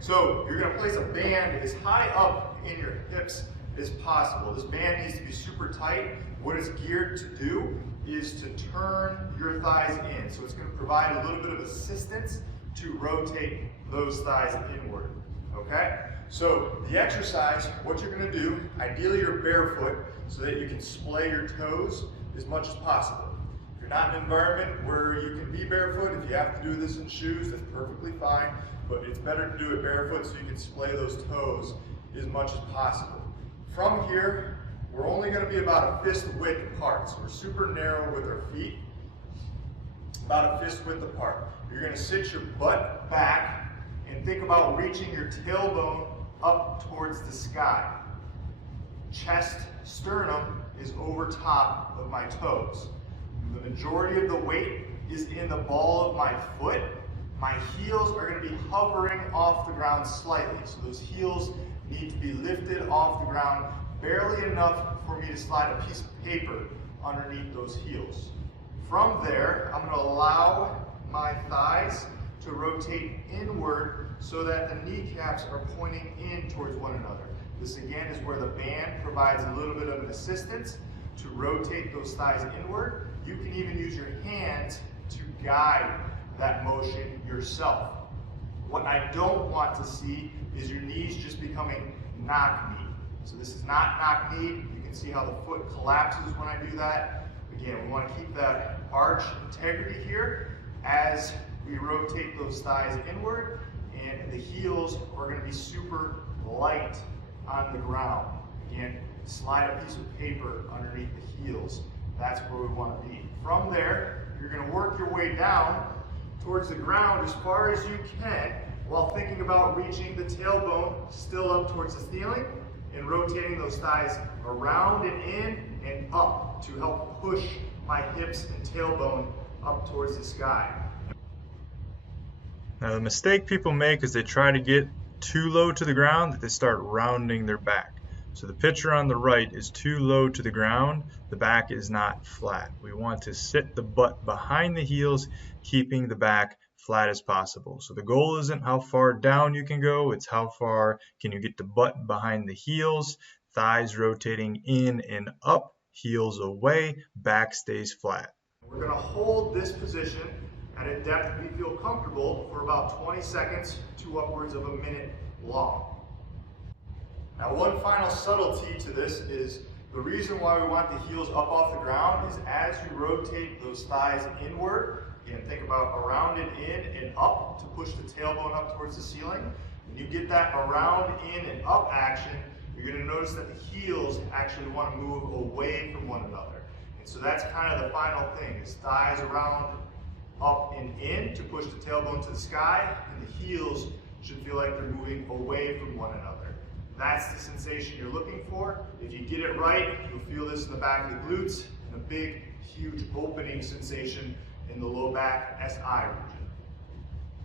So you're going to place a band as high up in your hips as possible. This band needs to be super tight. What it's geared to do is to turn your thighs in. So it's going to provide a little bit of assistance to rotate those thighs inward. Okay? So the exercise, what you're going to do, ideally you're barefoot so that you can splay your toes as much as possible. If you're not in an environment where you can be barefoot, if you have to do this in shoes, that's perfectly fine, but it's better to do it barefoot so you can splay those toes as much as possible. From here, we're only going to be about a fist width apart, so we're super narrow with our feet, about a fist width apart. You're going to sit your butt back and think about reaching your tailbone up towards the sky. Chest, sternum is over top of my toes. The majority of the weight is in the ball of my foot. My heels are going to be hovering off the ground slightly. So those heels need to be lifted off the ground barely enough for me to slide a piece of paper underneath those heels. From there, I'm going to allow my thighs to rotate inward so that the kneecaps are pointing in towards one another. This again is where the band provides a little bit of an assistance to rotate those thighs inward. You can even use your hands to guide that motion yourself. What I don't want to see is your knees just becoming knock-knee. So this is not knock-knee. You can see how the foot collapses when I do that. Again, we want to keep that arch integrity here as we rotate those thighs inward, and the heels are going to be super light on the ground. Again, slide a piece of paper underneath the heels. That's where we want to be. From there, you're going to work your way down towards the ground as far as you can while thinking about reaching the tailbone still up towards the ceiling and rotating those thighs around and in and up to help push my hips and tailbone up towards the sky. Now the mistake people make is they try to get too low to the ground that they start rounding their back. So the picture on the right is too low to the ground, the back is not flat. We want to sit the butt behind the heels, keeping the back flat as possible. So the goal isn't how far down you can go, it's how far can you get the butt behind the heels, thighs rotating in and up, heels away, back stays flat. We're going to hold this position at a depth we feel comfortable for about 20 seconds to upwards of a minute long. Now, one final subtlety to this is the reason why we want the heels up off the ground is as you rotate those thighs inward, again, think about around and in and up to push the tailbone up towards the ceiling. When you get that around, in, and up action, you're going to notice that the heels actually want to move away from one another. And so that's kind of the final thing, is thighs around, up and in to push the tailbone to the sky, and the heels should feel like they're moving away from one another. That's the sensation you're looking for. If you get it right, you'll feel this in the back of the glutes and a big, huge opening sensation in the low back SI region.